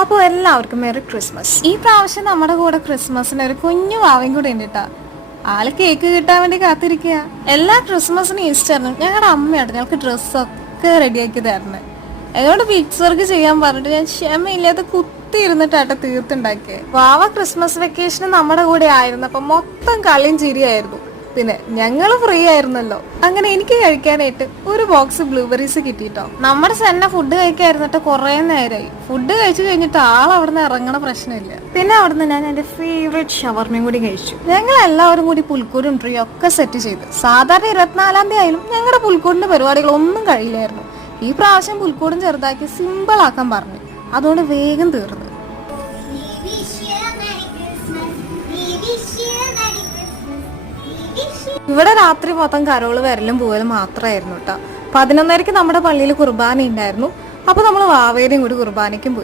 അപ്പോൾ എല്ലാവർക്കും merry Christmas. ഈ പ്രാവശ്യം നമ്മുടെ കൂടെ ക്രിസ്മസിന് ഒരു കുഞ്ഞു വാവയും കൂടെ ഉണ്ട് കേട്ടോ. ആള് കേക്ക് കിട്ടാൻ വേണ്ടി കാത്തിരിക്കുക. എല്ലാ ക്രിസ്മസിനും ഈസ്റ്ററിനും ഞങ്ങളുടെ അമ്മയാണ് ഞങ്ങൾക്ക് ഡ്രസ്സൊക്കെ റെഡിയാക്കി തരണേ. എന്നോട് പിക്സ് വർക്ക് ചെയ്യാൻ പറഞ്ഞിട്ട് ഞാൻ ക്ഷമയില്ലാതെ കുത്തി ഇരുന്നിട്ടാട്ടെ തീർത്തുണ്ടാക്കിയത്. വാവ ക്രിസ്മസ് വെക്കേഷന് നമ്മുടെ കൂടെ ആയിരുന്നപ്പോൾ മൊത്തം കളിയും ചിരിയായിരുന്നു. പിന്നെ ഞങ്ങള് ഫ്രീ ആയിരുന്നല്ലോ. അങ്ങനെ എനിക്ക് കഴിക്കാനായിട്ട് ഒരു ബോക്സ് ബ്ലൂബെറീസ് കിട്ടിട്ടോ. നമ്മുടെ സെന്ന ഫുഡ് കഴിക്കായിരുന്നിട്ട് കുറെ നേരമായി. ഫുഡ് കഴിച്ചു കഴിഞ്ഞിട്ട് അവിടുന്ന് ഇറങ്ങണ പ്രശ്നമില്ല. പിന്നെ അവിടുന്ന് ഞാൻ എന്റെ ഫേവറേറ്റ് ഷവർമയും കൂടി കഴിച്ചു. ഞങ്ങൾ എല്ലാവരും കൂടി പുൽക്കൂടും ട്രീ ഒക്കെ സെറ്റ് ചെയ്ത്. സാധാരണ 24-ാം തീയതി ആയാലും ഞങ്ങളുടെ പുൽക്കൂടിന്റെ പരിപാടികളൊന്നും കഴിയില്ലായിരുന്നു. ഈ പ്രാവശ്യം പുൽക്കൂടും ചെറുതാക്കി സിമ്പിൾ ആക്കാൻ പറഞ്ഞു. അതുകൊണ്ട് വേഗം തീർന്നു. ഇവിടെ രാത്രി മൊത്തം കരോള് വരലും പോകലും മാത്രമായിരുന്നു കേട്ടോ. 11:30 നമ്മുടെ പള്ളിയിൽ കുർബാന ഉണ്ടായിരുന്നു. അപ്പൊ നമ്മൾ വാവേരെയും കൂടി കുർബാനയ്ക്കും പോയി.